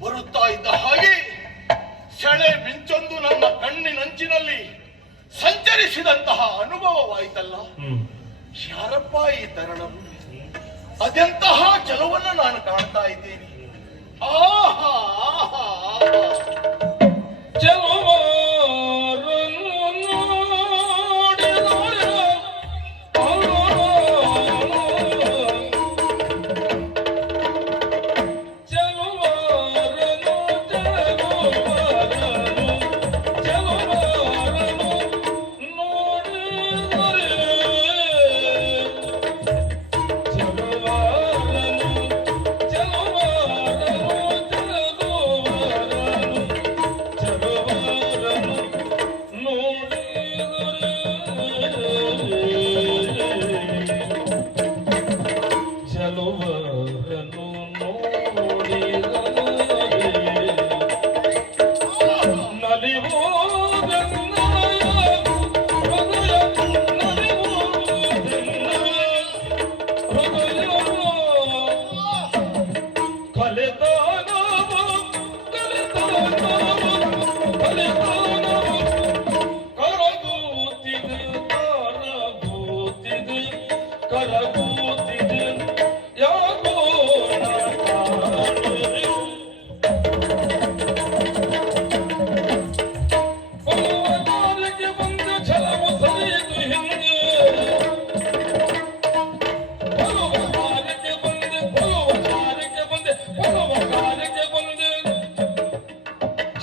ಬರುತ್ತಾ ಇದ್ದ ಹಾಗೆ ಸೆಳೆ ಮಿಂಚೊಂದು ನನ್ನ ಕಣ್ಣಿನಂಚಿನಲ್ಲಿ ಸಂಚರಿಸಿದಂತಹ ಅನುಭವವಾಯಿತಲ್ಲ. ಯಾರಪ್ಪ ಈ ತರುಣರು? ಅದೆಂತಹ ಚಲವನ್ನು ನಾನು ಕಾಣ್ತಾ ಇದ್ದೇನೆ. ಆಹಾ ಆಹಾ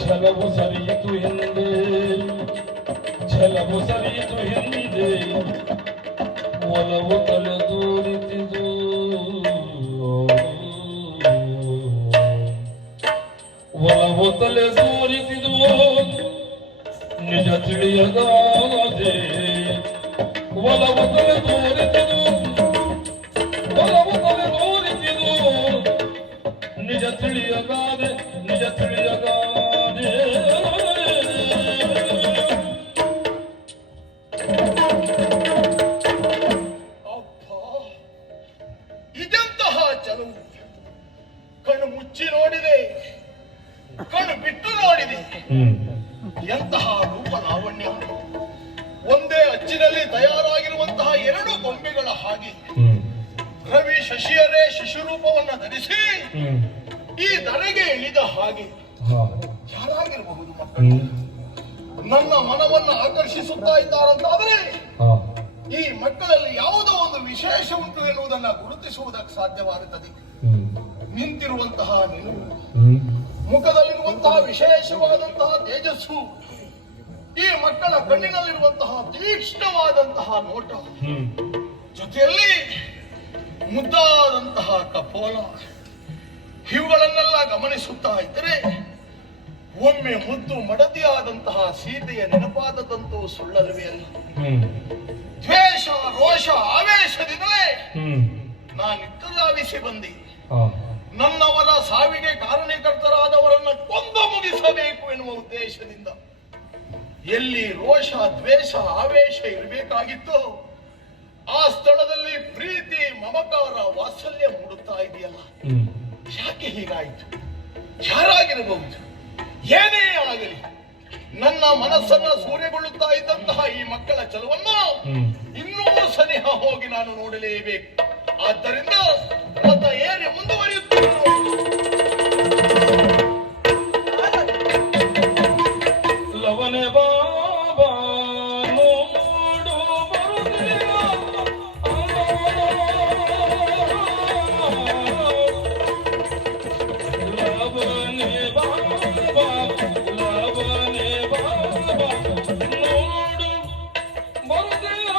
ಛಲವು ಸರಿಯಿತು ಹಿಂದೆ, ಛಲವು ಸರಿಯಿತು ಹಿಂದೆ, ಒಲವು ತಲೆದೂರಿತಿದು, ಒಲವು ತಲೆದೂರಿತಿದು, ನಿಜ ತಿಳಿಯದಾದೆ. ಒಲವು ತಲೆದೂರಿತಿದು, ಒಲವು ತಲೆದೂರಿತಿದು, ನಿಜ ತಿಳಿಯಗಾದೆ, ನಿಜ ತಿಳಿಯಗಾದೆ. ಇದೆಂತಹ ಚಲವು! ಕಣ್ಣು ಮುಚ್ಚಿ ನೋಡಿದೆ, ಕಣ್ಣು ಬಿಟ್ಟು ನೋಡಿದೆ. ಎಂತಹ ರೂಪ ಲಾವಣ್ಯ! ಒಂದೇ ಅಚ್ಚಿನಲ್ಲಿ ತಯಾರಾಗಿರುವಂತಹ ಎರಡು ಗೊಂಬೆಗಳ ಹಾಗೆ ರವಿ ಶಶಿಯರೇ ಶಿಶುರೂಪವನ್ನ ಧರಿಸಿ ಈ ಧರೆಗೆ ಇಳಿದ ಹಾಗೆ ಯಾರಾಗಿರಬಹುದು ಮಕ್ಕಳು? ನನ್ನ ಮನವನ್ನ ಆಕರ್ಷಿಸುತ್ತಾ ಇದ್ದಾರಂತಾದ್ರೆ ಈ ಮಕ್ಕಳಲ್ಲಿ ಯಾವುದೋ ಒಂದು ವಿಶೇಷ ಉಂಟು ಎನ್ನುವುದನ್ನ ಗುರುತಿಸುವುದಕ್ಕೆ ಸಾಧ್ಯವಾಗುತ್ತದೆ. ನಿಂತಿರುವಂತಹ ನಿಲುವು, ಮುಖದಲ್ಲಿರುವಂತಹ ವಿಶೇಷವಾದಂತಹ ತೇಜಸ್ಸು, ಈ ಮಕ್ಕಳ ಕಣ್ಣಿನಲ್ಲಿರುವಂತಹ ತೀಕ್ಷ್ಣವಾದಂತಹ ನೋಟ, ಜೊತೆಯಲ್ಲಿ ಮುದ್ದಾದಂತಹ ಕಪೋಲ, ಇವುಗಳನ್ನೆಲ್ಲ ಗಮನಿಸುತ್ತಾ ಇದ್ದರೆ ಒಮ್ಮೆ ಮುದ್ದು ಮಡದಿಯಾದಂತಹ ಸೀತೆಯ ನೆನಪಾದದಂತೂ ಸುಳ್ಳಲ್ವೇ ಅಲ್ಲ. ದ್ವೇಷ, ರೋಷ, ಆವೇಶದಿಂದಲೇ ನಾನಿತ್ತಲಾವಿಸಿ ಬಂದೆ. ನನ್ನವರ ಸಾವಿಗೆ ಕಾರಣೀಕರ್ತರಾದವರನ್ನ ಕೊಂದು ಮುಗಿಸಬೇಕು ಎನ್ನುವ ಉದ್ದೇಶದಿಂದ ಎಲ್ಲಿ ರೋಷ, ದ್ವೇಷ, ಆವೇಶ ಇರಬೇಕಾಗಿತ್ತು ಆ ಸ್ಥಳದಲ್ಲಿ ಪ್ರೀತಿ, ಮಮಕಾರ, ವಾತ್ಸಲ್ಯ ಮೂಡುತ್ತಾ ಇದೆಯಲ್ಲ. ಯಾಕೆ ಹೀಗಾಯಿತು? ಯಾರಾಗಿರಬಹುದು? ಏನೇ ಆಗಲಿ ನನ್ನ ಮನಸ್ಸನ್ನ ಸೂರ್ಯಗೊಳ್ಳುತ್ತಾ ಇದ್ದಂತಹ ಈ ಮಕ್ಕಳ ಚಲವನ್ನು ಇನ್ನೂ ಸನಿಹ ಹೋಗಿ ನಾನು ನೋಡಲೇಬೇಕು. ಆದ್ದರಿಂದ ರಥ ಏರಿ ಮುಂದುವರಿಯುತ್ತೇನೆ. ಲವನೆ ಬಾಬಾ ನೋಡು ಬರುತ್ತಿಲ್ಲ. ಲವನೆ ಬಾಬಾ ಲವನೆ ಬಾಬಾ ನೋಡು ಬರುತ್ತಿಲ್ಲ.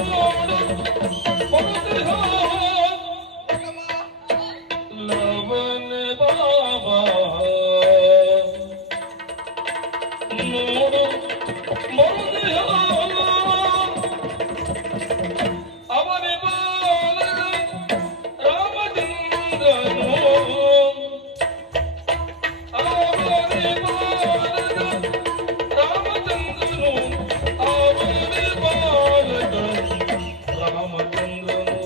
ನೋಡು ಬರುತ್ತಿಲ್ಲ. ಲವನೆ ಬಾಬಾ ನೋಡು ಬರುತ್ತಿಲ್ಲ. ಅವನೇ ಬಾಲಕ ರಾಮಚಂದ್ರನು. ಅವನೇ ಬಾಲಕ ರಾಮಚಂದ್ರನು. ಅವನೇ ಬಾಲಕ ರಾಮಚಂದ್ರನು.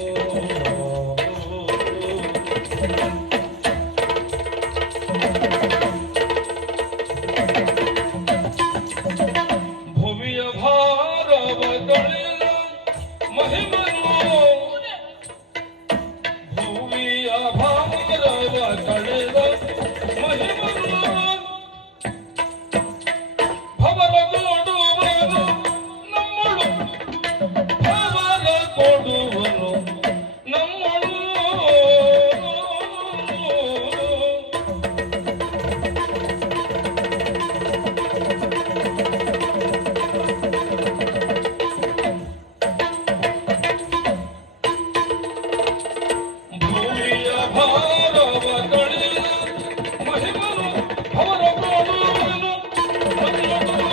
ಭುವಿಯ ಭಾರವ ತಳೆದ ಮಹಿಮನು. ಭುವಿಯ ಭಾರವ ತಳೆದ ಮಹಿಮನು. ಭವರ ಕೊಡುವನು ನಮ್ಮಳು. ಭವರ ಕೊಡುವನು ನಮ್ಮಳು. ಭೂಮಿಯ ಭಾರವ ತಳೆದ ಮಹಿಮನು. ಭವರ ಕೊಡುವನು ನಮ್ಮಳು.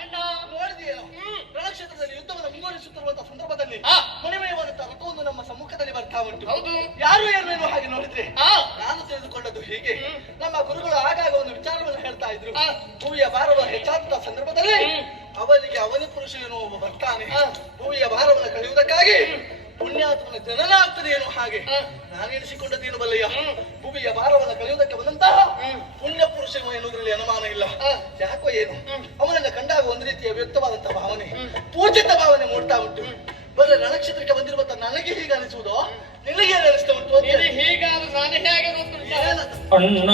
ಅಣ್ಣ ನೋಡಿದೆಯೇನೋ ರಣಕ್ಷೇತ್ರದಲ್ಲಿ ಯುದ್ಧವನ್ನು ಮುಂದುವರಿಸುತ್ತಿರುವಂತಹ ಸಂದರ್ಭದಲ್ಲಿ ಮಣಿಮಯವಾದಂತಹ ರಥವೊಂದು ನಮ್ಮ ಸಮ್ಮುಖದಲ್ಲಿ ಬರ್ತಾ ಉಂಟು. ಹೌದು. ಯಾರು ಏನು ಹಾಗೆ ನೋಡಿದ್ರೆ ಆ. ನಾನು ತಿಳಿದುಕೊಂಡದ್ದು ಹೀಗೆ. ನಮ್ಮ ಗುರುಗಳು ಆಗಾಗ ಒಂದು ವಿಚಾರವನ್ನು ಹೇಳ್ತಾ ಇದ್ರು. ಆ. ಭೂಮಿಯ ಭಾರವ ಹೆಚ್ಚಾದ ಸಂದರ್ಭದಲ್ಲಿ ಅವನಿಗೆ ಅವನಿ ಪುರುಷ ಏನೋ ಒಬ್ಬ ಬರ್ತಾನೆ. ಭೂಮಿಯ ಭಾರವನ್ನು ಕಳೆಯುವುದಕ್ಕಾಗಿ ಪುಣ್ಯಾತ್ಮನ ಜನನ ಆಗ್ತದೆ ಏನೋ ಹಾಗೆ. ನಾನು ಎಣಿಸಿಕೊಂಡದ್ದೇನು ಬಲ್ಲಯ್ಯ, ಭೂಮಿಯ ಭಾರವನ್ನು ಕಳೆಯುವುದಕ್ಕೆ ಬಂದಂತಹ ಪುಣ್ಯ ಪುರುಷನು ಎನ್ನುವುದರಲ್ಲಿ ಅನುಮಾನ ಇಲ್ಲ. ಯಾಕೋ ಏನು ಅವನನ್ನ ಕಂಡಾಗ ಒಂದು ರೀತಿಯ ವ್ಯಕ್ತವಾದಂತಹ ಭಾವನೆ, ಪೂಜಿತ ಭಾವನೆ ಮೂಡ್ತಾ ಉಂಟು. ಬರೀ ರಣಕ್ಷೇತ್ರಕ್ಕೆ ಬಂದಿರುವಂತ ನನಗೆ ಹೀಗೆ ಅನಿಸುವುದು, ನಿನಗೆ ಏನು ಅನಿಸ್ತಾ ಉಂಟು ಅಂತ ಹೀಗಾದ್ರೆ ನಾನು ಹೇಗೆ ಗೊತ್ತುಂಟಾ? ಏನದು? ಅಣ್ಣ